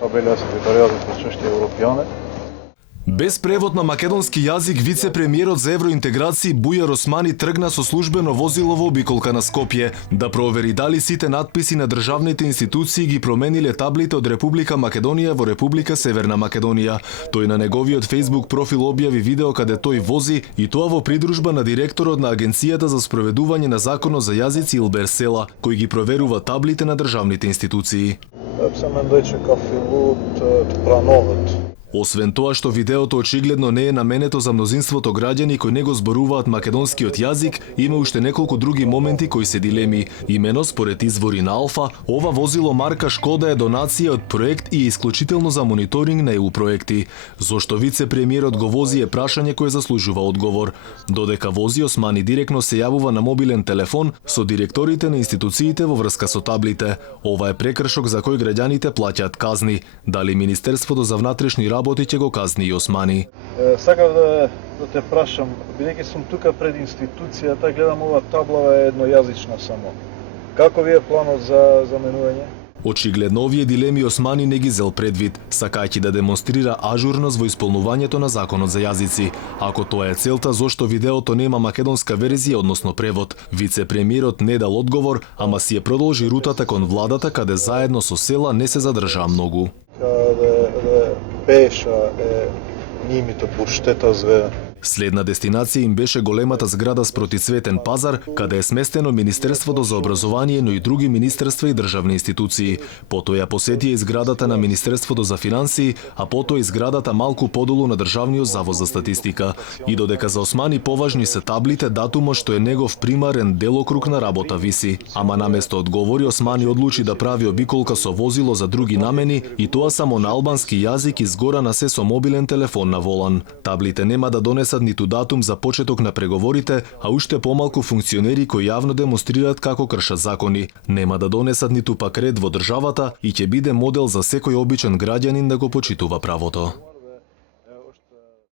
Табелја секретаријатот по чешти европјане. Без превод на македонски јазик, вице-премиерот за евроинтеграција Бујар Османи тргна со службено возило во обиколка на Скопје да провери дали сите надписи на државните институции ги промениле таблите од Република Македонија во Република Северна Македонија. Тој на неговиот Facebook профил објави видео каде тој вози и тоа во придружба на директорот на Агенцијата за спроведување на законот за јазици Илбер Села, кој ги проверува таблите на државните институции. Освен тоа што видеото очигледно не е наменето за мнозинството граѓани кои не го зборуваат македонскиот јазик, има уште неколку други моменти кои се дилеми. Имено, според извори на Алфа, ова возило марка Шкода е донација од проект и е исклучително за мониторинг на ЕУ проекти. Зошто вице-премиерот го вози е прашање кое заслужува одговор. Додека вози, Османи директно се јавува на мобилен телефон со директорите на институциите во врска со таблите. Ова е прекршок за кој граѓаните плаќаат казни. Дали Министерството за внатрешни работи ќе го казни и Османи? Сакав да те прашам, бидејќи сум тука пред институцијата, гледам ова таблава е еднојазична само. Како ви е планот за заменување? Очигледно овие дилеми Османи не ги зел предвид, сакајќи да демонстрира ажурност во исполнувањето на законот за јазици. Ако тоа е целта, зошто видеото нема македонска верзија, односно превод? Вице-премиерот не дал одговор, ама си ја продолжи рутата кон владата, каде заедно со Села не се задржаа многу. Каде пеша нимите поштета зве. Следна дестинација им беше големата зграда спроти Цветен пазар, каде е сместено Министерството за образование, но и други министерства и државни институции. Потоа ја посетија и зградата на Министерството за финансии, а потоа и зградата малку подолу на Државниот завод за статистика. И додека за Османи поважни се таблите, датумот што е негов примарен делокруг на работа виси. Ама наместо одговори, Османи одлучи да прави обиколка со возило за други намени и тоа само на албански јазик и згора на се со мобилен телефон на волан. Таблите нема да донесат ниту датум за почеток на преговорите, а уште помалку функционери кои јавно демонстрираат како кршат закони. Нема да донесат ниту пак ред во државата и ќе биде модел за секој обичен граѓанин да го почитува правото.